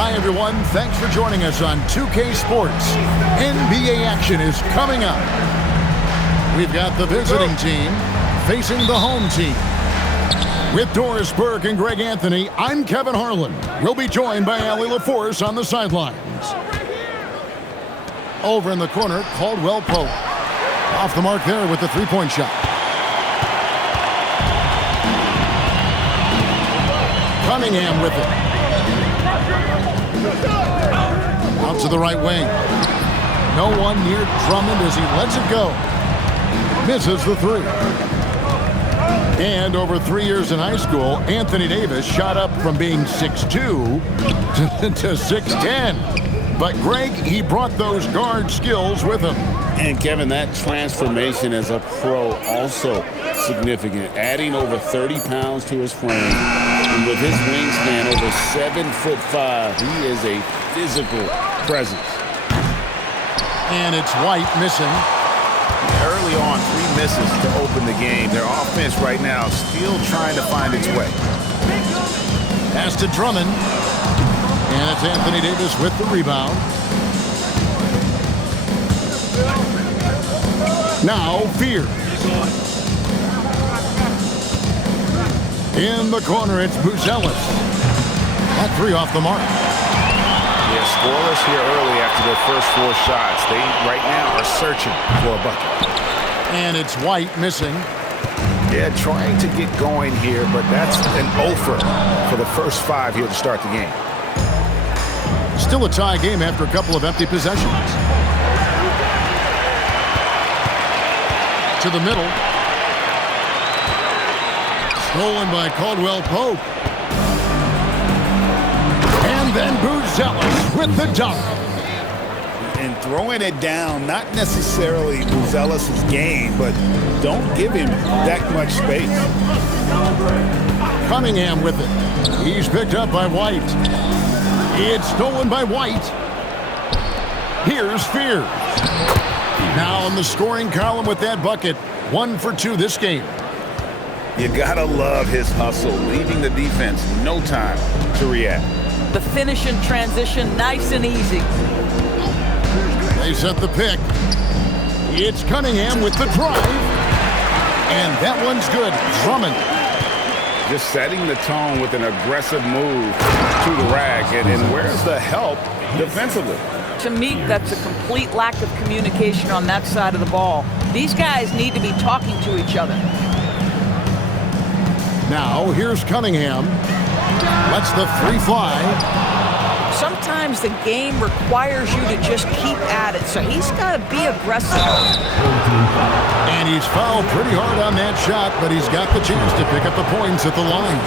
Hi, everyone. Thanks for joining us on 2K Sports. NBA action is coming up. We've got the visiting team facing the home team. With Doris Burke and Greg Anthony, I'm Kevin Harlan. We'll be joined by Allie LaForce on the sidelines. Over in the corner, Caldwell Pope. Off the mark there with the three-point shot. Cunningham with it. Out to the right wing. No one near Drummond as he lets it go. Misses the three. And over 3 years in high school, Anthony Davis shot up from being 6'2" to 6'10". But Greg, he brought those guard skills with him. And Kevin, that transformation as a pro also significant. Adding over 30 pounds to his frame. And with his wingspan over 7'5", he is a physical presence. And it's White missing. Early on, 3 misses to open the game. Their offense right now still trying to find its way. Pass to Drummond. And it's Anthony Davis with the rebound. Now Fear. In the corner, it's Buzelis. That three off the mark. Yeah, scoreless here early after their first 4 shots. They right now are searching for a bucket. And it's White missing. Yeah, trying to get going here, but that's an offer for the first 5 here to start the game. Still a tie game after a couple of empty possessions. To the middle. Stolen by Caldwell Pope. And then Buzelis with the dunk. And throwing it down, not necessarily Buzelis' game, but don't give him that much space. Cunningham with it. He's picked up by White. It's stolen by White. Here's Fear. Now in the scoring column with that bucket. 1 for 2 this game. You gotta love his hustle, leaving the defense no time to react. The finish in transition, nice and easy. They set the pick. It's Cunningham with the drive. And that one's good. Drummond. Just setting the tone with an aggressive move to the rack. And where's the help defensively? To me, that's a complete lack of communication on that side of the ball. These guys need to be talking to each other. Now, here's Cunningham. Lets the three fly. Sometimes the game requires you to just keep at it, so he's got to be aggressive. And he's fouled pretty hard on that shot, but he's got the chance to pick up the points at the line.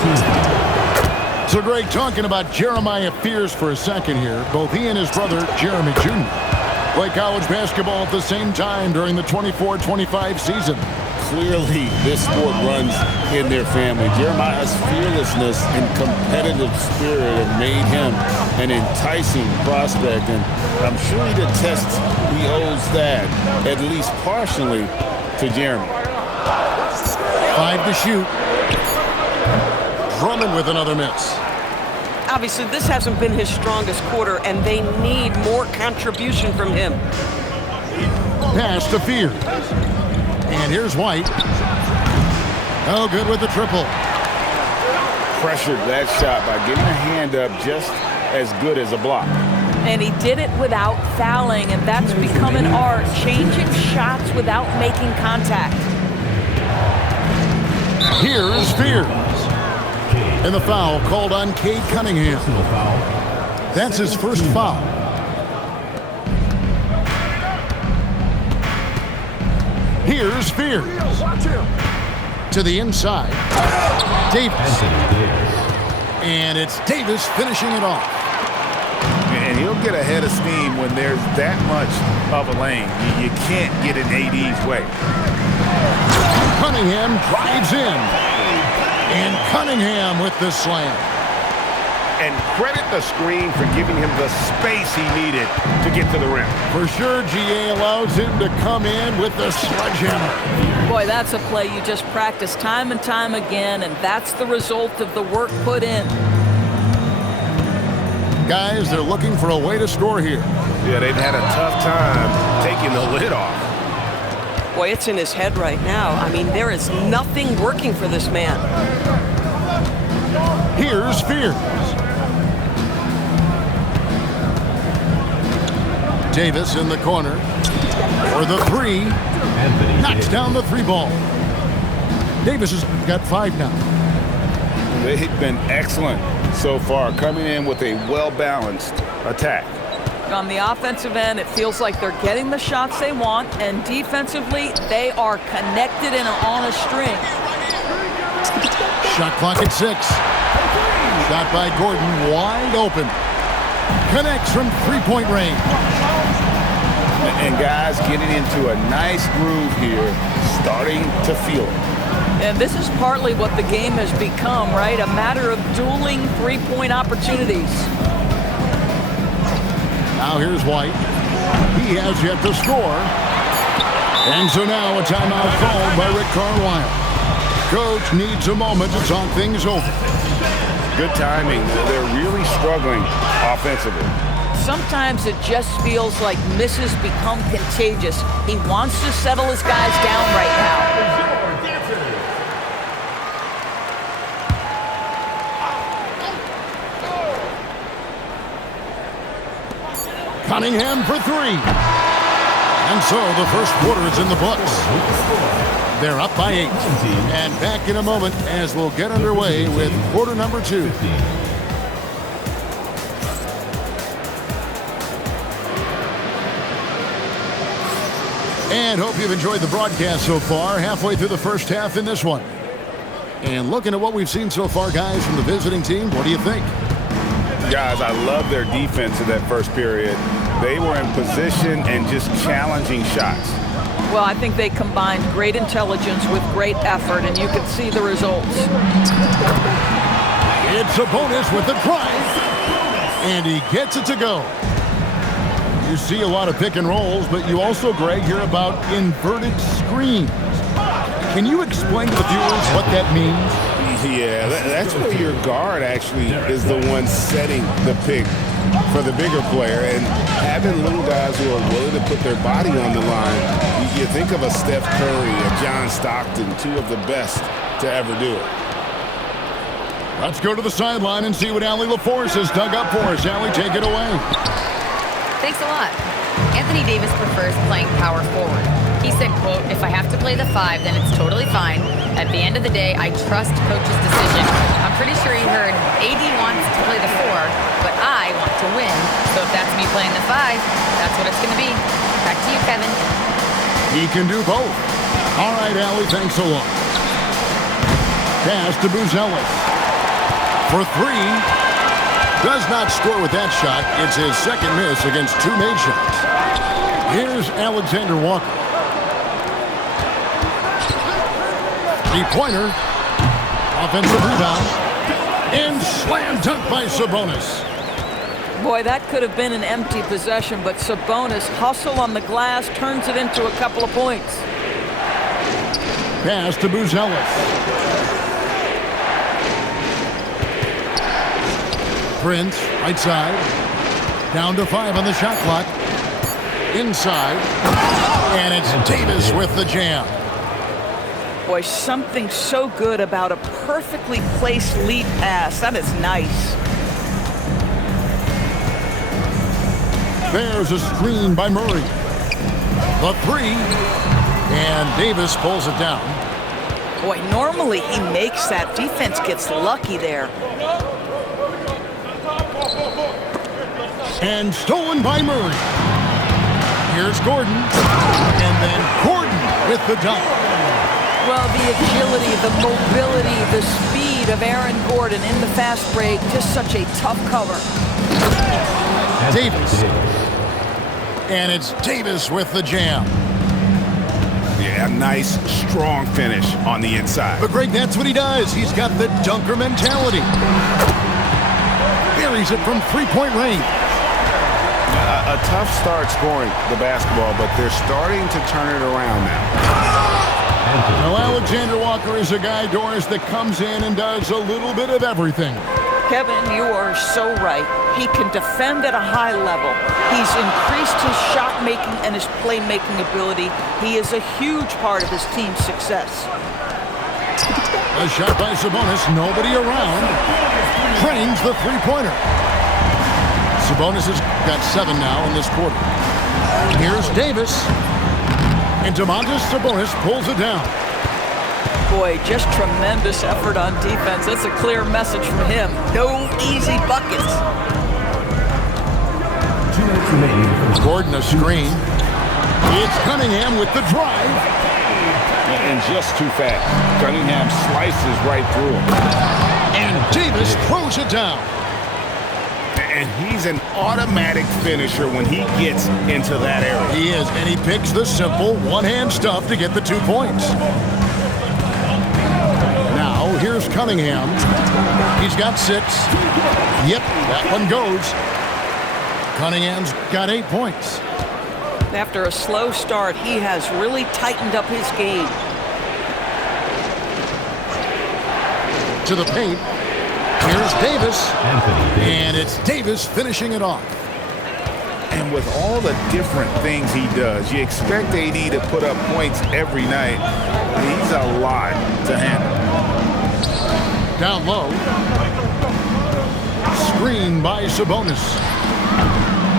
So, Greg, talking about Jeremiah Fears for a second here. Both he and his brother, Jeremy Jr., play college basketball at the same time during the 24-25 season. Clearly, this sport runs in their family. Jeremiah's fearlessness and competitive spirit have made him an enticing prospect, and I'm sure he attests he owes that, at least partially, to Jeremy. 5 to shoot. Drummond with another miss. Obviously, this hasn't been his strongest quarter, and they need more contribution from him. Pass to Fear. And here's White. Oh, good with the triple. Pressured that shot by getting a hand up just as good as a block. And he did it without fouling, and that's become an art, changing shots without making contact. Here's Fear. And the foul called on Cade Cunningham. That's his first foul. Here's Fear. To the inside. Davis. And it's Davis finishing it off. And he'll get a head of steam when there's that much of a lane. You can't get in AD's way. Cunningham drives in. And Cunningham with the slam. And credit the screen for giving him the space he needed to get to the rim. For sure, GA allows him to come in with the sledgehammer. Boy, that's a play you just practice time and time again, and that's the result of the work put in. Guys, they're looking for a way to score here. Yeah, they've had a tough time taking the lid off. Boy, it's in his head right now. I mean, there is nothing working for this man. Here's Fears. Davis in the corner for the three. Knocks down the three ball. Davis has got 5 now. They've been excellent so far, coming in with a well-balanced attack. On the offensive end, it feels like they're getting the shots they want, and defensively, they are connected and on a string. Shot clock at 6. Shot by Gordon, wide open. Connects from three-point range. And guys getting into a nice groove here, starting to feel it. And this is partly what the game has become, right? A matter of dueling three-point opportunities. Now here's White. He has yet to score. And so now a timeout called by Rick Carlisle. Coach needs a moment to talk things over. Good timing. They're really struggling offensively. Sometimes it just feels like misses become contagious. He wants to settle his guys down right now. Cunningham for 3. And so the first quarter is in the books. They're up by 8. And back in a moment as we'll get underway with quarter number 2. And hope you've enjoyed the broadcast so far. Halfway through the first half in this one. And looking at what we've seen so far, guys, from the visiting team, what do you think? Guys, I love their defense in that first period. They were in position and just challenging shots. Well, I think they combined great intelligence with great effort, and you can see the results. It's a bonus with the drive. And he gets it to go. You see a lot of pick and rolls, but you also, Greg, hear about inverted screens. Can you explain to the viewers what that means? Yeah, that's where your guard actually is the one setting the pick for the bigger player, and having little guys who are willing to put their body on the line. You think of a Steph Curry, a John Stockton, 2 of the best to ever do it. Let's go to the sideline and see what Allie LaForce has dug up for us. Allie, take it away. Thanks a lot. Anthony Davis prefers playing power forward. He said, quote, "If I have to play the 5, then it's totally fine. At the end of the day, I trust coach's decision." I'm pretty sure he heard AD wants to play the 4, but I want to win. So if that's me playing the 5, that's what it's going to be. Back to you, Kevin. He can do both. All right, Allie, thanks a lot. Pass to Buzelis. For 3. Does not score with that shot. It's his second miss against 2 made shots. Here's Alexander Walker. 3-pointer. Offensive rebound. And slam dunk by Sabonis. Boy, that could have been an empty possession, but Sabonis hustle on the glass, turns it into a couple of points. Pass to Buzelis. Prince, right side. Down to 5 on the shot clock. Inside. And it's Davis with the jam. Boy, something so good about a perfectly placed lead pass. That is nice. There's a screen by Murray. The 3. And Davis pulls it down. Boy, normally he makes that. Defense gets lucky there. And stolen by Murray. Here's Gordon. And then Gordon with the dunk. Well, the agility, the mobility, the speed of Aaron Gordon in the fast break, just such a tough cover. Davis. And it's Davis with the jam. Yeah, nice, strong finish on the inside. But Greg, that's what he does. He's got the dunker mentality. Buries it from 3-point range. A tough start scoring the basketball, but they're starting to turn it around now. Well, Alexander Walker is a guy, Doris, that comes in and does a little bit of everything. Kevin, you are so right. He can defend at a high level. He's increased his shot making and his playmaking ability. He is a huge part of his team's success. A shot by Sabonis, nobody around. Drains the three-pointer. Sabonis has got 7 now in this quarter. Here's Davis. And Domantas Sabonis pulls it down. Boy, just tremendous effort on defense. That's a clear message from him. No easy buckets. 2 minutes remaining. Gordon a screen. It's Cunningham with the drive. And just too fast. Cunningham slices right through him. And Davis throws it down. And he's an automatic finisher when he gets into that area. He is, and he picks the simple one-hand stuff to get the 2 points. Now, here's Cunningham. He's got 6. Yep, that one goes. Cunningham's got 8 points. After a slow start, he has really tightened up his game. To the paint. Here's Davis. And it's Davis finishing it off. And with all the different things he does, you expect AD to put up points every night. He's a lot to handle. Down low. Screen by Sabonis.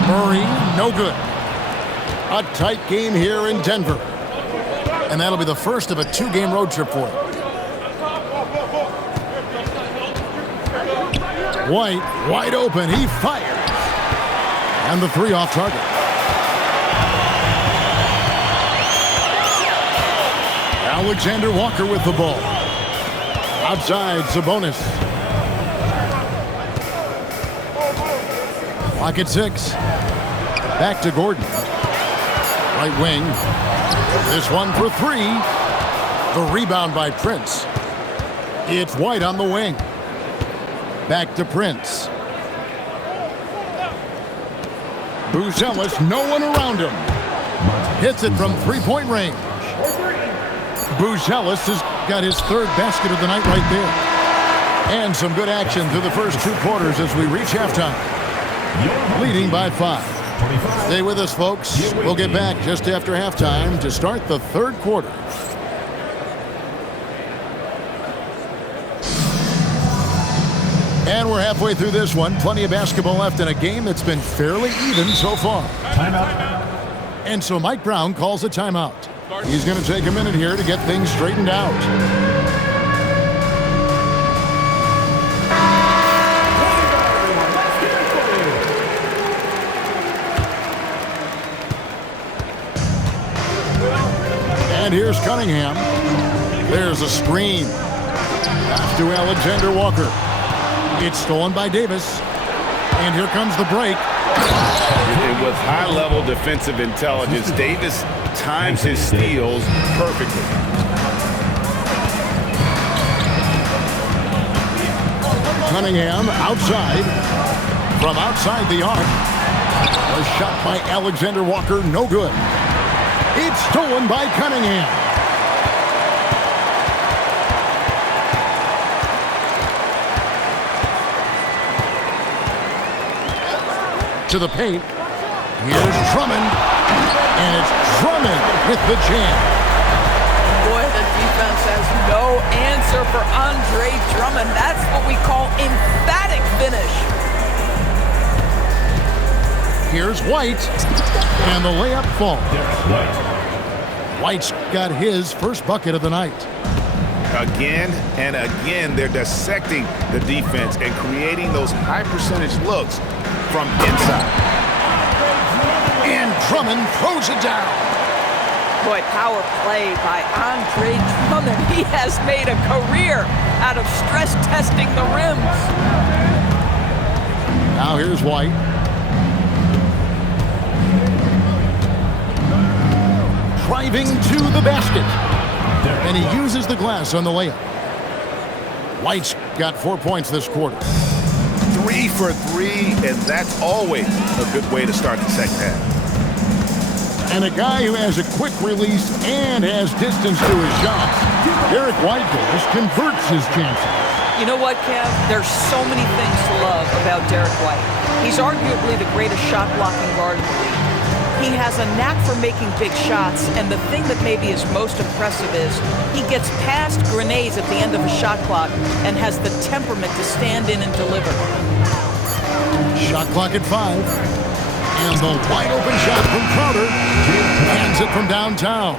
Murray, no good. A tight game here in Denver. And that'll be the first of a 2-game road trip for him. White, wide open, he fires. And the 3 off target. Alexander Walker with the ball. Outside, Sabonis. Clock at 6. Back to Gordon. Right wing. This one for 3. The rebound by Prince. It's White on the wing. Back to Prince. Buzelis, no one around him. Hits it from 3-point range. Buzelis has got his 3rd basket of the night right there. And some good action through the first 2 quarters as we reach halftime. Leading by 5. Stay with us, folks. We'll get back just after halftime to start the 3rd quarter. And we're halfway through this one. Plenty of basketball left in a game that's been fairly even so far. Timeout. And so Mike Brown calls a timeout. He's going to take a minute here to get things straightened out. And here's Cunningham. There's a screen. Pass to Alexander Walker. It's stolen by Davis. And here comes the break. And with high-level defensive intelligence, Davis times his steals perfectly. Cunningham outside. From outside the arc. A shot by Alexander Walker, no good. It's stolen by Cunningham. To the paint. Here's Drummond. And it's Drummond with the jam. Boy, the defense has no answer for Andre Drummond. That's what we call emphatic finish. Here's White. And the layup falls. White's got his first bucket of the night. Again and again, they're dissecting the defense and creating those high-percentage looks from inside. And Drummond throws it down. Boy, power play by Andre Drummond. He has made a career out of stress testing the rims. Now here's White. Driving to the basket. And he uses the glass on the layup. White's got 4 points this quarter. 3 for 3, and that's always a good way to start the second half. And a guy who has a quick release and has distance to his shot. Derek White converts his chances. You know what, Kev? There's so many things to love about Derek White. He's arguably the greatest shot-blocking guard in the league. He has a knack for making big shots, and the thing that maybe is most impressive is he gets past grenades at the end of a shot clock and has the temperament to stand in and deliver. Shot clock at 5. And the wide-open shot from Crowder. Hands it from downtown.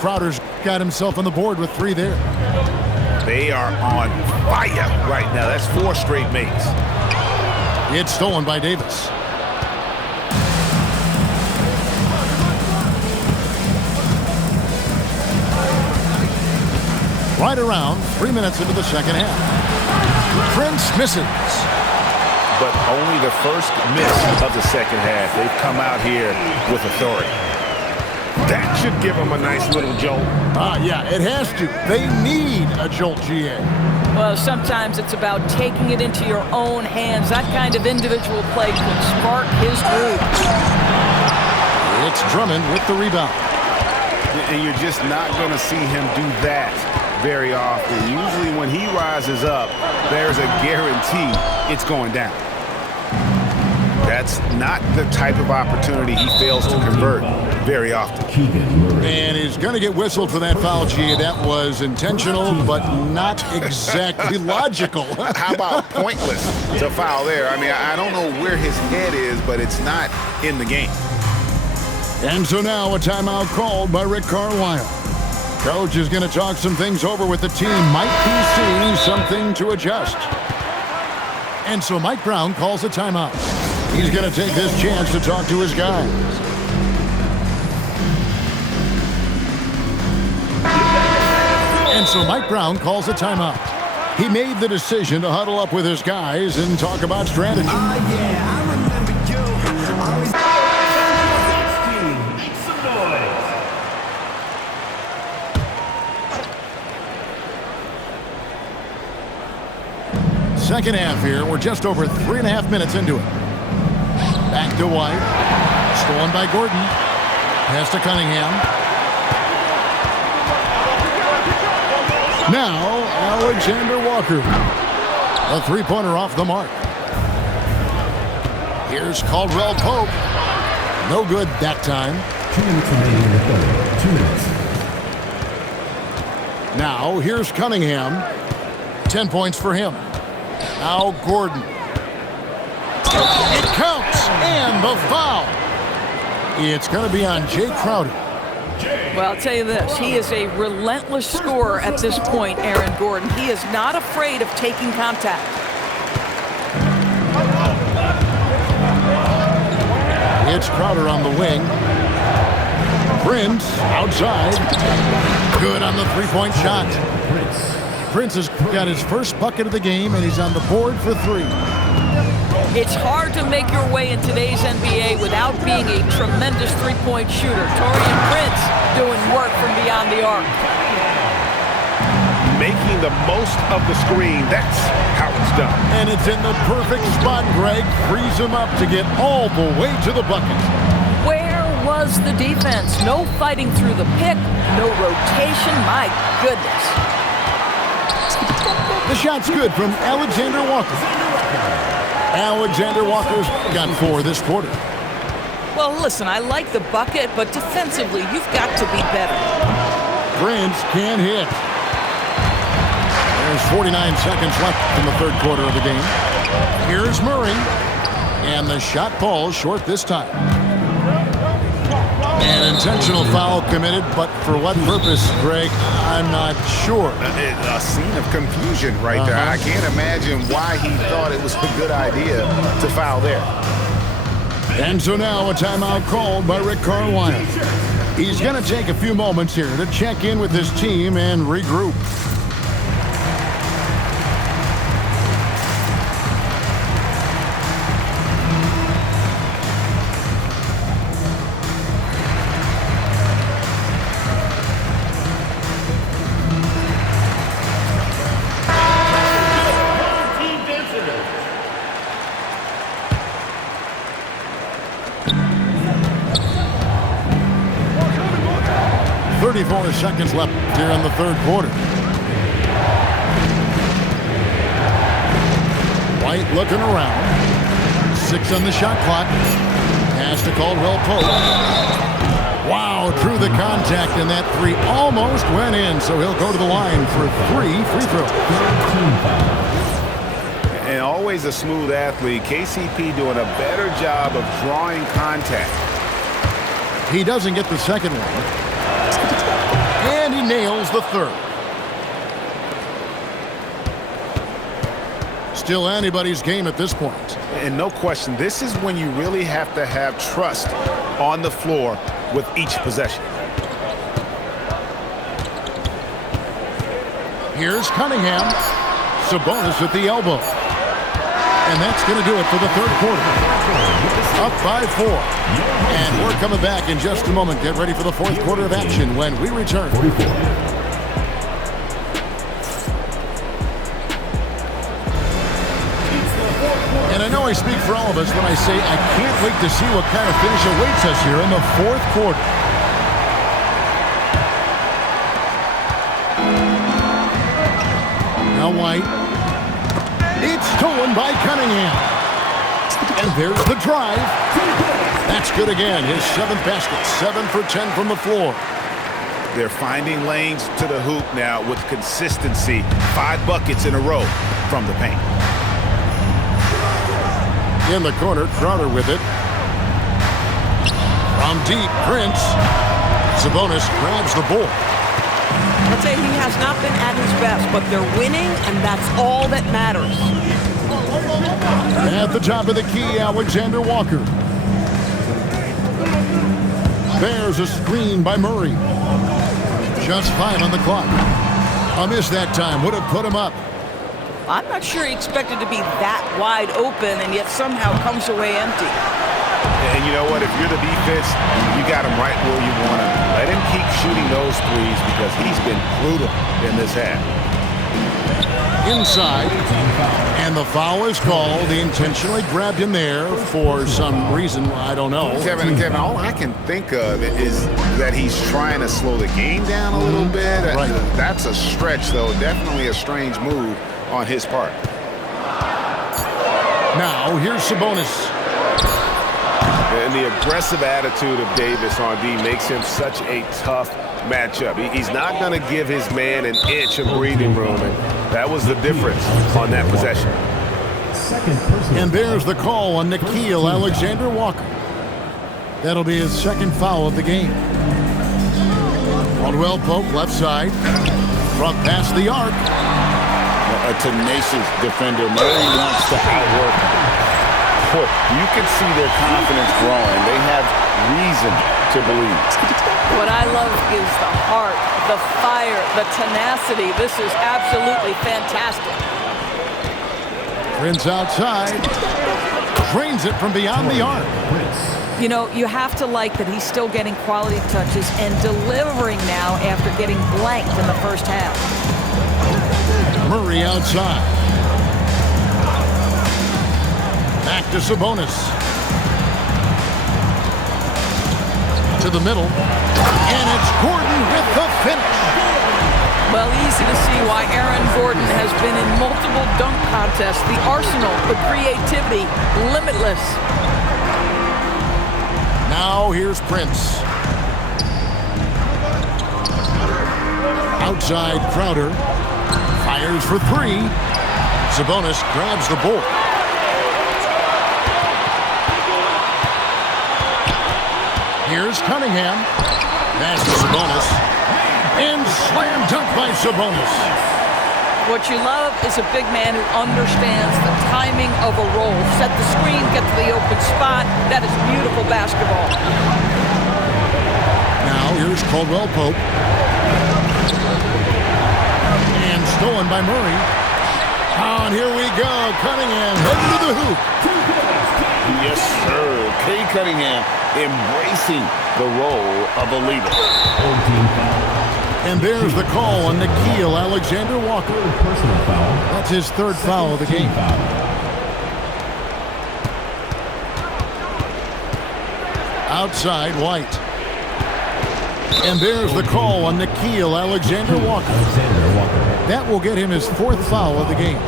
Crowder's got himself on the board with 3 there. They are on fire right now. That's 4 straight makes. It's stolen by Davis. Right around 3 minutes into the second half. Prince misses. But only the first miss of the second half. They've come out here with authority. That should give them a nice little jolt. Yeah, it has to. They need a jolt, GA. Well, sometimes it's about taking it into your own hands. That kind of individual play could spark his groove. It's Drummond with the rebound. And you're just not going to see him do that very often. Usually when he rises up, there's a guarantee it's going down. That's not the type of opportunity he fails to convert very often. And he's going to get whistled for that foul, G. That was intentional, but not exactly logical. How about pointless to foul there? I mean, I don't know where his head is, but it's not in the game. And so now a timeout called by Rick Carlisle. Coach is going to talk some things over with the team. Might be seeing something to adjust. And so Mike Brown calls a timeout. He's going to take this chance to talk to his guys. And so Mike Brown calls a timeout. He made the decision to huddle up with his guys and talk about strategy. Second half here. We're just over 3.5 minutes into it. Back to White. Stolen by Gordon. Pass to Cunningham. Now, Alexander Walker. A 3-pointer off the mark. Here's Caldwell Pope. No good that time. 2 minutes remaining in the third. 2 minutes. Now, here's Cunningham. 10 points for him. Now Gordon. It counts, and the foul. It's going to be on Jay Crowder. Well, I'll tell you this. He is a relentless scorer at this point, Aaron Gordon. He is not afraid of taking contact. It's Crowder on the wing. Prince outside. Good on the 3-point shot. Prince has got his first bucket of the game, and he's on the board for 3. It's hard to make your way in today's NBA without being a tremendous 3-point shooter. Taurean Prince doing work from beyond the arc. Making the most of the screen, that's how it's done. And it's in the perfect spot. Greg frees him up to get all the way to the bucket. Where was the defense? No fighting through the pick, no rotation. My goodness. The shot's good from Alexander Walker. Alexander Walker's got 4 this quarter. Well, listen, I like the bucket, but defensively, you've got to be better. Prince can't hit. There's 49 seconds left in the third quarter of the game. Here's Murray. And the shot falls short this time. An intentional foul committed, but for what purpose, Greg? I'm not sure. A scene of confusion right there. I can't imagine why he thought it was a good idea to foul there. And so now a timeout called by Rick Carlisle. He's going to take a few moments here to check in with his team and regroup. Seconds left here in the third quarter. White looking around. 6 on the shot clock. Pass to Caldwell Pope. Wow, through the contact, and that 3 almost went in, so he'll go to the line for 3 free throws. And always a smooth athlete. KCP doing a better job of drawing contact. He doesn't get the second one. And he nails the third. Still anybody's game at this point. And no question, this is when you really have to have trust on the floor with each possession. Here's Cunningham. Sabonis at the elbow. And that's going to do it for the third quarter. Up by 4. And we're coming back in just a moment. Get ready for the fourth quarter of action when we return. And I know I speak for all of us when I say I can't wait to see what kind of finish awaits us here in the fourth quarter. Now White. It's stolen by Cunningham. And there's the drive. That's good again. His 7th basket. 7 for 10 from the floor. They're finding lanes to the hoop now with consistency. 5 buckets in a row from the paint. In the corner, Crowder with it. From deep, Prince. Sabonis grabs the ball. I'd say he has not been at his best, but they're winning, and that's all that matters. At the top of the key, Alexander Walker. There's a screen by Murray. Just 5 on the clock. A miss that time would have put him up. I'm not sure he expected to be that wide open and yet somehow comes away empty. And you know what? If you're the defense, you got him right where you want him. Let him keep shooting those threes because he's been brutal in this half. Inside. And the foul is called. He intentionally grabbed him there for some reason. I don't know. Kevin, all I can think of is that he's trying to slow the game down a little bit. Right. That's a stretch, though. Definitely a strange move on his part. Now, here's Sabonis. And the aggressive attitude of Davis on D makes him such a tough matchup. He's not going to give his man an inch of breathing room, and that was the difference on that possession. And there's the call on Nickeil Alexander Walker. That'll be his 2nd foul of the game. Caldwell Pope, left side. Front past the arc. A tenacious defender. Murray wants to outwork him. You can see their confidence growing. They have reason to believe. What I love is the heart, the fire, the tenacity. This is absolutely fantastic. Prince outside. Drains it from beyond the arc. You know, you have to like that he's still getting quality touches and delivering now after getting blanked in the first half. Murray outside. Back to Sabonis. To the middle. And it's Gordon with the finish. Well, easy to see why Aaron Gordon has been in multiple dunk contests. The arsenal, the creativity, limitless. Now here's Prince. Outside Crowder. Fires for 3. Sabonis grabs the ball. Here's Cunningham. Pass to Sabonis. And slam dunk by Sabonis. What you love is a big man who understands the timing of a roll. Set the screen, get to the open spot. That is beautiful basketball. Now here's Caldwell Pope. And stolen by Murray. Oh, and here we go. Cunningham heading to the hoop. Yes, sir. Cade Cunningham embracing the role of a leader. And there's the call on Nickeil Alexander Walker. Personal foul. That's his 3rd foul of the game. Outside White. And there's the call on Nickeil Alexander Walker. That will get him his 4th foul of the game.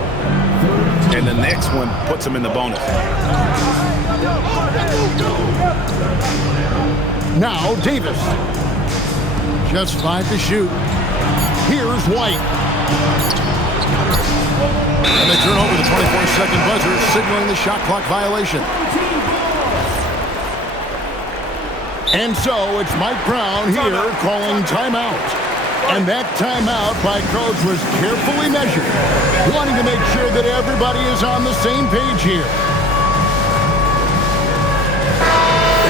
and the next one puts him in the bonus. Now Davis. Just 5 to shoot. Here's White. And they turn over the 24-second buzzer, signaling the shot clock violation. And so it's Mike Brown here calling timeout. And that timeout by Coach was carefully measured, wanting to make sure that everybody is on the same page here.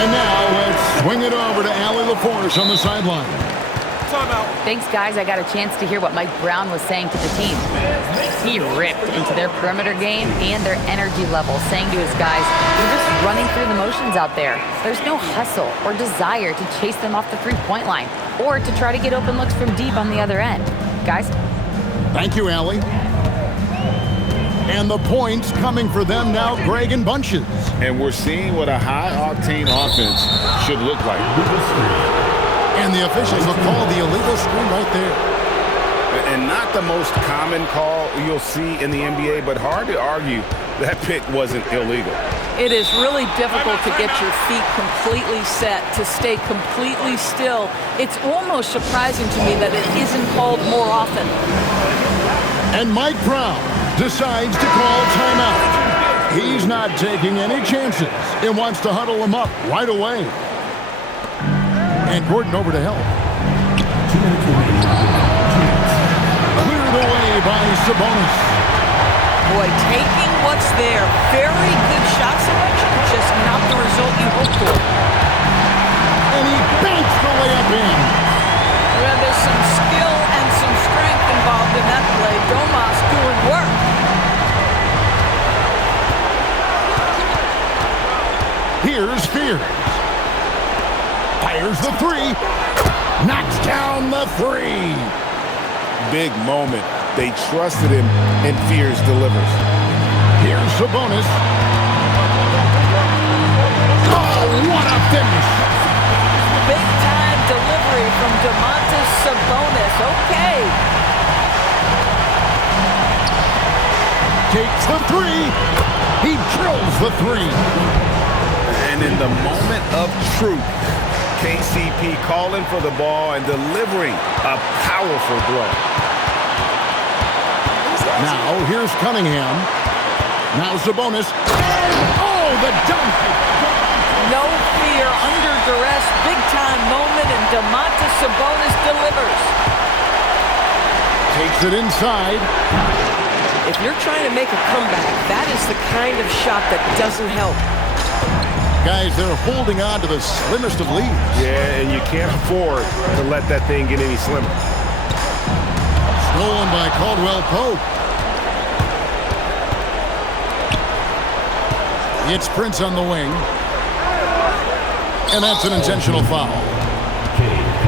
And now let's swing it over to Allie LaForce on the sideline. Thanks, guys. I got a chance to hear what Mike Brown was saying to the team. He ripped into their perimeter game and their energy level, saying to his guys, "You're just running through the motions out there. There's no hustle or desire to chase them off the three-point line or to try to get open looks from deep on the other end." Guys? Thank you, Allie. And the points coming for them now, Greg, in bunches. And we're seeing what a high-octane offense should look like. And the officials will call the illegal screen right there. And not the most common call you'll see in the NBA, but hard to argue that pick wasn't illegal. It is really difficult to get your feet completely set, to stay completely still. It's almost surprising to me that it isn't called more often. And Mike Brown decides to call timeout. He's not taking any chances and wants to huddle him up right away. And Gordon over to help. 2 minutes remaining. Cleared away by Sabonis. Boy, taking what's there. Very good shot selection, just not the result you hoped for. And he banks the layup in. Well, there's some skill and some strength involved in that play. Domas doing work. Here's Fears. Fires the three. Knocks down the three. Big moment. They trusted him, and Fears delivers. Here's Sabonis. Oh, what a finish. Big-time delivery from Domantas Sabonis. Okay. Takes the three. He drills the three. And in the moment of truth, KCP calling for the ball and delivering a powerful throw. Now, here's Cunningham. Now Sabonis. Oh, the dunk. No fear, under duress, big-time moment, and Domantas Sabonis delivers. Takes it inside. If you're trying to make a comeback, that is the kind of shot that doesn't help. Guys, they're holding on to the slimmest of leads. Yeah, and you can't afford to let that thing get any slimmer. Stolen by Caldwell Pope. It's Prince on the wing. And that's an intentional foul.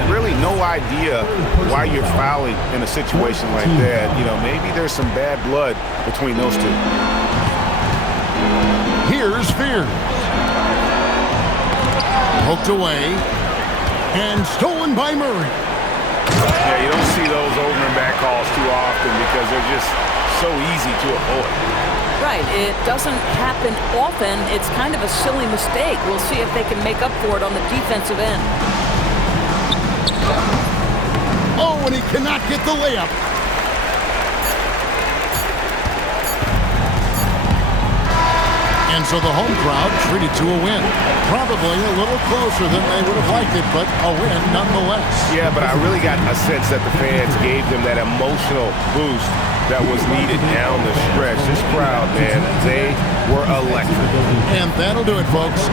Really no idea why you're fouling in a situation like that. You know, maybe there's some bad blood between those two. Here's Fears. Poked away. And stolen by Murray. Yeah, you don't see those over and back calls too often because they're just so easy to avoid. Right, it doesn't happen often. It's kind of a silly mistake. We'll see if they can make up for it on the defensive end. Oh, and he cannot get the layup. And so the home crowd treated to a win. Probably a little closer than they would have liked it, but a win nonetheless. Yeah, but I really got a sense that the fans gave them that emotional boost that was needed down the stretch. This crowd, man, they were electric. And that'll do it, folks.